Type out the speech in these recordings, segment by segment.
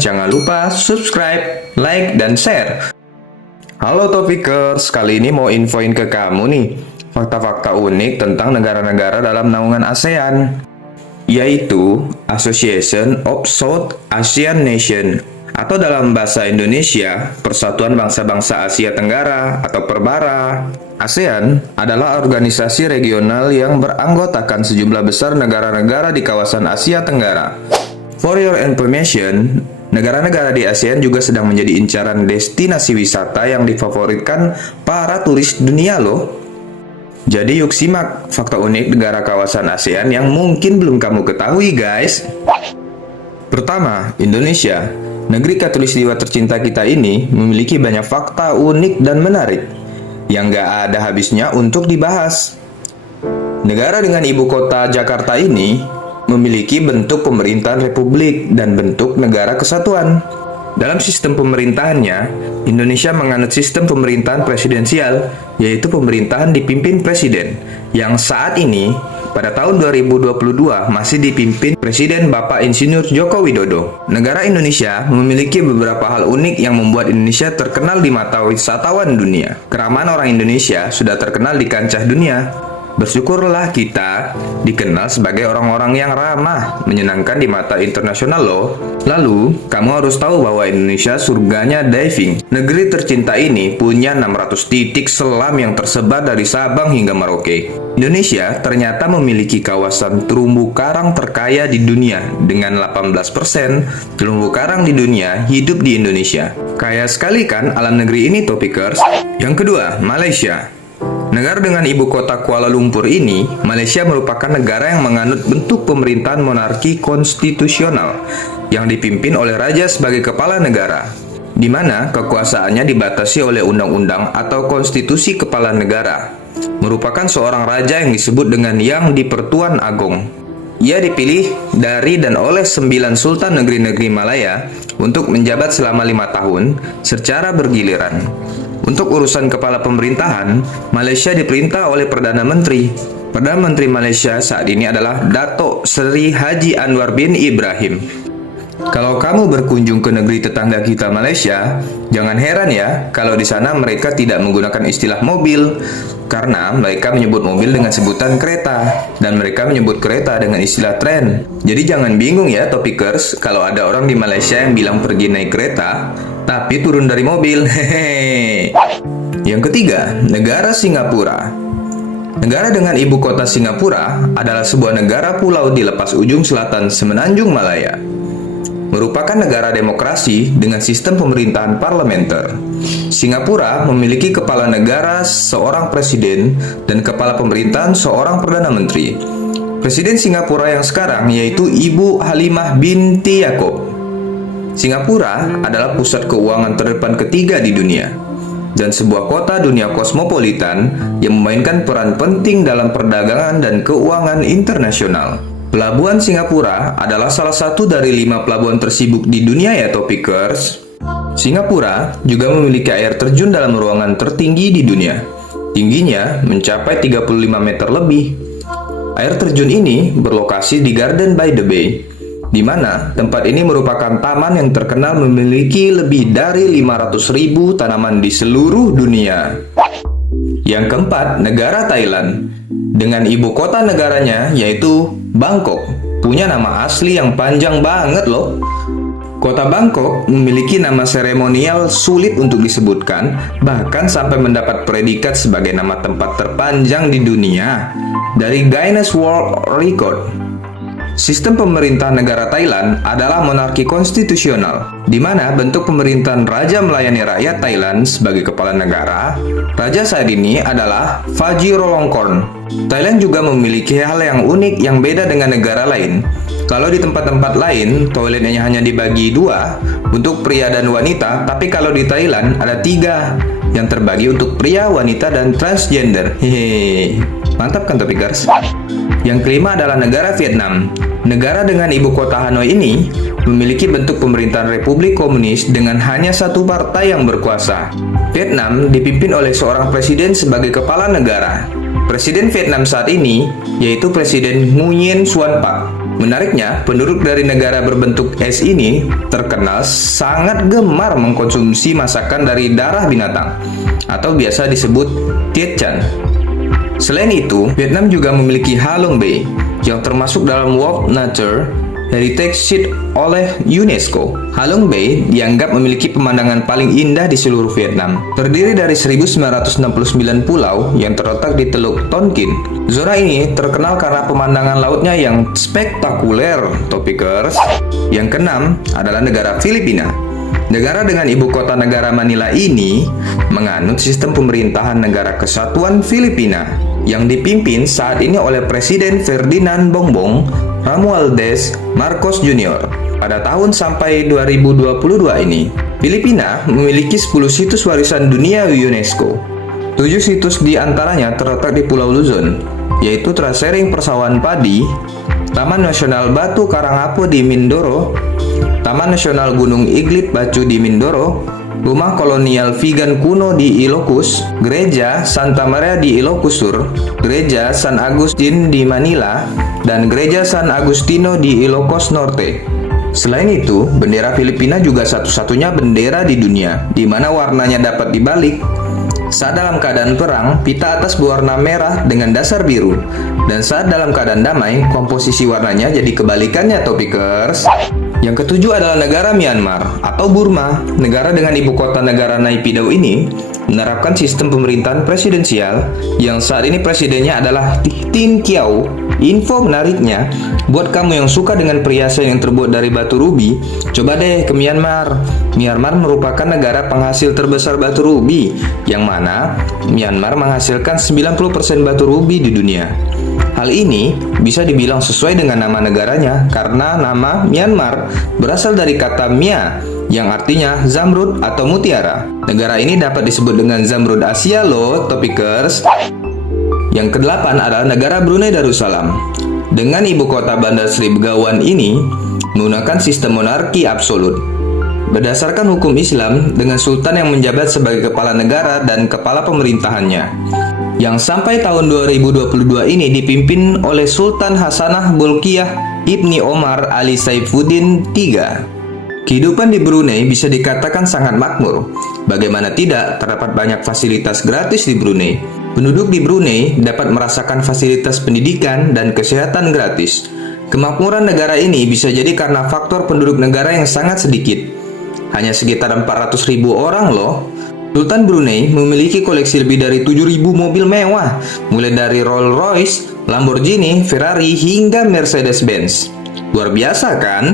jangan lupa subscribe, like, dan share. Halo Topikers, kali ini mau infoin ke kamu nih fakta-fakta unik tentang negara-negara dalam naungan ASEAN, yaitu Association of South Asian Nations, atau dalam bahasa Indonesia, Persatuan Bangsa-Bangsa Asia Tenggara atau Perbara. ASEAN adalah organisasi regional yang beranggotakan sejumlah besar negara-negara di kawasan Asia Tenggara. For your information, negara-negara di ASEAN juga sedang menjadi incaran destinasi wisata yang difavoritkan para turis dunia loh. Jadi yuk simak fakta unik negara kawasan ASEAN yang mungkin belum kamu ketahui guys. Pertama, Indonesia. Negeri Khatulistiwa tercinta kita ini memiliki banyak fakta unik dan menarik yang gak ada habisnya untuk dibahas. Negara dengan ibu kota Jakarta ini memiliki bentuk pemerintahan republik dan bentuk negara kesatuan. Dalam sistem pemerintahannya, Indonesia menganut sistem pemerintahan presidensial, yaitu pemerintahan dipimpin presiden, yang saat ini pada tahun 2022 masih dipimpin Presiden Bapak Insinyur Joko Widodo. Negara Indonesia memiliki beberapa hal unik yang membuat Indonesia terkenal di mata wisatawan dunia. Keramahan orang Indonesia sudah terkenal di kancah dunia. Bersyukurlah kita dikenal sebagai orang-orang yang ramah, menyenangkan di mata internasional loh. Lalu, kamu harus tahu bahwa Indonesia surganya diving. Negeri tercinta ini punya 600 titik selam yang tersebar dari Sabang hingga Merauke. Indonesia ternyata memiliki kawasan terumbu karang terkaya di dunia dengan 18% terumbu karang di dunia hidup di Indonesia. Kaya sekali kan alam negeri ini Topikers. Yang kedua, Malaysia. Negara dengan ibu kota Kuala Lumpur ini, Malaysia merupakan negara yang menganut bentuk pemerintahan monarki konstitusional yang dipimpin oleh raja sebagai kepala negara, di mana kekuasaannya dibatasi oleh undang-undang atau konstitusi kepala negara. Merupakan seorang raja yang disebut dengan Yang di-Pertuan Agong. Ia dipilih dari dan oleh 9 sultan negeri-negeri Malaya untuk menjabat selama 5 tahun secara bergiliran. Untuk urusan kepala pemerintahan, Malaysia diperintah oleh Perdana Menteri. Perdana Menteri Malaysia saat ini adalah Datuk Seri Haji Anwar bin Ibrahim. Kalau kamu berkunjung ke negeri tetangga kita Malaysia, jangan heran ya kalau di sana mereka tidak menggunakan istilah mobil, karena mereka menyebut mobil dengan sebutan kereta, dan mereka menyebut kereta dengan istilah tren. Jadi jangan bingung ya Topikers kalau ada orang di Malaysia yang bilang pergi naik kereta, tapi turun dari mobil. Hehehe. Yang ketiga, negara Singapura. Negara dengan ibu kota Singapura adalah sebuah negara pulau di lepas ujung selatan Semenanjung Malaya. Merupakan negara demokrasi dengan sistem pemerintahan parlementer. Singapura memiliki kepala negara seorang presiden dan kepala pemerintahan seorang perdana menteri. Presiden Singapura yang sekarang yaitu Ibu Halimah binti Yaakob. Singapura adalah pusat keuangan terdepan ketiga di dunia dan sebuah kota dunia kosmopolitan yang memainkan peran penting dalam perdagangan dan keuangan internasional. Pelabuhan Singapura adalah salah satu dari 5 pelabuhan tersibuk di dunia ya Topikers. Singapura juga memiliki air terjun dalam ruangan tertinggi di dunia. Tingginya mencapai 35 meter lebih. Air terjun ini berlokasi di Garden by the Bay, di mana tempat ini merupakan taman yang terkenal memiliki lebih dari 500.000 tanaman di seluruh dunia. Yang keempat, negara Thailand. Dengan ibu kota negaranya yaitu Bangkok, punya nama asli yang panjang banget loh. Kota Bangkok memiliki nama seremonial sulit untuk disebutkan, bahkan sampai mendapat predikat sebagai nama tempat terpanjang di dunia dari Guinness World Record. Sistem pemerintahan negara Thailand adalah monarki konstitusional, di mana bentuk pemerintahan raja melayani rakyat Thailand sebagai kepala negara. Raja saat ini adalah Vajiralongkorn. Thailand juga memiliki hal yang unik yang beda dengan negara lain. Kalau di tempat-tempat lain, toiletnya hanya dibagi 2 untuk pria dan wanita, tapi kalau di Thailand ada 3 yang terbagi untuk pria, wanita, dan transgender. Hehehe. Mantap kan Topikers? Yang kelima adalah negara Vietnam. Negara dengan ibu kota Hanoi ini memiliki bentuk pemerintahan republik komunis dengan hanya satu partai yang berkuasa. Vietnam dipimpin oleh seorang presiden sebagai kepala negara. Presiden Vietnam saat ini yaitu Presiden Nguyen Xuan Phuc. Menariknya, penduduk dari negara berbentuk es ini terkenal sangat gemar mengkonsumsi masakan dari darah binatang, atau biasa disebut Tiet Chan. Selain itu, Vietnam juga memiliki Halong Bay, yang termasuk dalam World Nature Heritage Site oleh UNESCO. Halong Bay dianggap memiliki pemandangan paling indah di seluruh Vietnam. Terdiri dari 1969 pulau yang terletak di Teluk Tonkin. Zona ini terkenal karena pemandangan lautnya yang spektakuler, Topikers. Yang keenam adalah negara Filipina. Negara dengan ibu kota negara Manila ini menganut sistem pemerintahan Negara Kesatuan Filipina yang dipimpin saat ini oleh Presiden Ferdinand Bongbong Romualdez Marcos Jr. Pada tahun sampai 2022 ini, Filipina memiliki 10 situs warisan dunia UNESCO. 7 situs di antaranya terletak di Pulau Luzon, yaitu Trasering Persawahan Padi, Taman Nasional Batu Karangapu di Mindoro, Taman Nasional Gunung Iglip Bacu di Mindoro, Rumah Kolonial Vigan Kuno di Ilocos, Gereja Santa Maria di Ilocos Sur, Gereja San Agustin di Manila, dan Gereja San Agustino di Ilocos Norte. Selain itu, bendera Filipina juga satu-satunya bendera di dunia, di mana warnanya dapat dibalik. Saat dalam keadaan perang, pita atas berwarna merah dengan dasar biru, dan saat dalam keadaan damai, komposisi warnanya jadi kebalikannya, Topikers. Yang ketujuh adalah negara Myanmar atau Burma. Negara dengan ibu kota negara Naypyidaw ini menerapkan sistem pemerintahan presidensial yang saat ini presidennya adalah Tin Kiau. Info menariknya, buat kamu yang suka dengan perhiasan yang terbuat dari batu rubi, coba deh ke Myanmar. Myanmar merupakan negara penghasil terbesar batu rubi, yang mana Myanmar menghasilkan 90% batu rubi di dunia. Hal ini bisa dibilang sesuai dengan nama negaranya karena nama Myanmar berasal dari kata Mya yang artinya zamrud atau mutiara. Negara ini dapat disebut dengan zamrud Asia loh, Topikers. Yang kedelapan adalah negara Brunei Darussalam. Dengan ibu kota Bandar Sri Begawan ini menggunakan sistem monarki absolut. Berdasarkan hukum Islam dengan sultan yang menjabat sebagai kepala negara dan kepala pemerintahannya, yang sampai tahun 2022 ini dipimpin oleh Sultan Hasanah Bolkiah Ibni Omar Ali Saifuddin III. Kehidupan di Brunei bisa dikatakan sangat makmur. Bagaimana tidak, terdapat banyak fasilitas gratis di Brunei. Penduduk di Brunei dapat merasakan fasilitas pendidikan dan kesehatan gratis. Kemakmuran negara ini bisa jadi karena faktor penduduk negara yang sangat sedikit. Hanya sekitar 400.000 orang loh. Sultan Brunei memiliki koleksi lebih dari 7.000 mobil mewah, mulai dari Rolls-Royce, Lamborghini, Ferrari, hingga Mercedes-Benz. Luar biasa kan?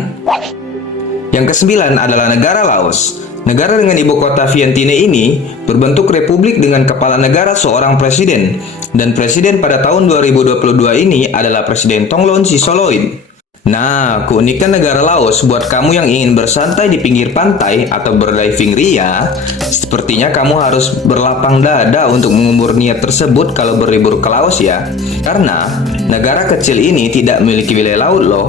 Yang kesembilan adalah negara Laos. Negara dengan ibu kota Vientiane ini berbentuk republik dengan kepala negara seorang presiden, dan presiden pada tahun 2022 ini adalah Presiden Thongloun Sisoulith. Nah, keunikan negara Laos buat kamu yang ingin bersantai di pinggir pantai atau berdiving ria, sepertinya kamu harus berlapang dada untuk mengumur niat tersebut kalau berlibur ke Laos ya. Karena negara kecil ini tidak memiliki wilayah laut loh.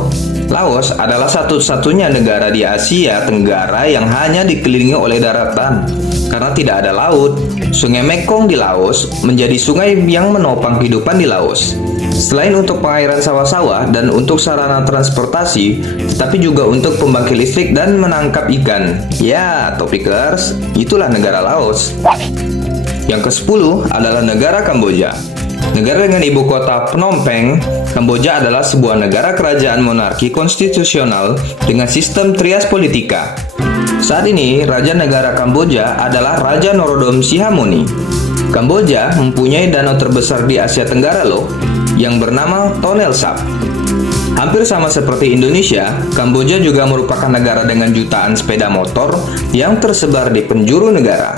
Laos adalah satu-satunya negara di Asia Tenggara yang hanya dikelilingi oleh daratan. Karena tidak ada laut, Sungai Mekong di Laos menjadi sungai yang menopang kehidupan di Laos. Selain untuk pengairan sawah-sawah dan untuk sarana transportasi, tetapi juga untuk pembangkit listrik dan menangkap ikan. Ya, Topikers, itulah negara Laos. Yang ke-10 adalah negara Kamboja. Negara dengan ibu kota Phnom Penh, Kamboja adalah sebuah negara kerajaan monarki konstitusional dengan sistem trias politika. Saat ini, Raja Negara Kamboja adalah Raja Norodom Sihamoni. Kamboja mempunyai danau terbesar di Asia Tenggara loh, yang bernama Tonle Sap. Hampir sama seperti Indonesia, Kamboja juga merupakan negara dengan jutaan sepeda motor yang tersebar di penjuru negara.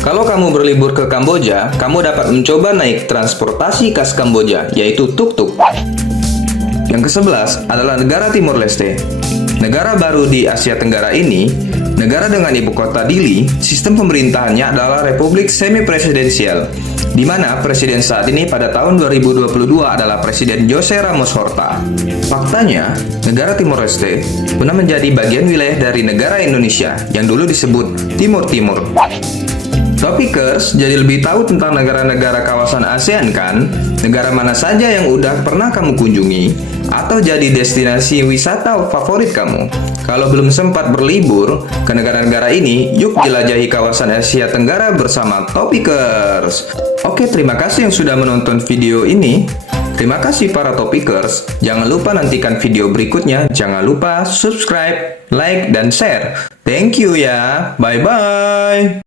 Kalau kamu berlibur ke Kamboja, kamu dapat mencoba naik transportasi khas Kamboja, yaitu tuk-tuk. Yang ke-11 adalah negara Timor Leste. Negara baru di Asia Tenggara ini, negara dengan ibu kota Dili, sistem pemerintahannya adalah republik semi-presidensial, di mana presiden saat ini pada tahun 2022 adalah Presiden Jose Ramos Horta. Faktanya, negara Timor Leste pernah menjadi bagian wilayah dari negara Indonesia yang dulu disebut Timur Timur. Topikers, jadi lebih tahu tentang negara-negara kawasan ASEAN kan? Negara mana saja yang udah pernah kamu kunjungi? atau jadi destinasi wisata favorit kamu? Kalau belum sempat berlibur ke negara-negara ini, yuk jelajahi kawasan Asia Tenggara bersama Topikers. Oke, terima kasih yang sudah menonton video ini. Terima kasih para Topikers. Jangan lupa nantikan video berikutnya. Jangan lupa subscribe, like, dan share. Thank you ya. Bye-bye.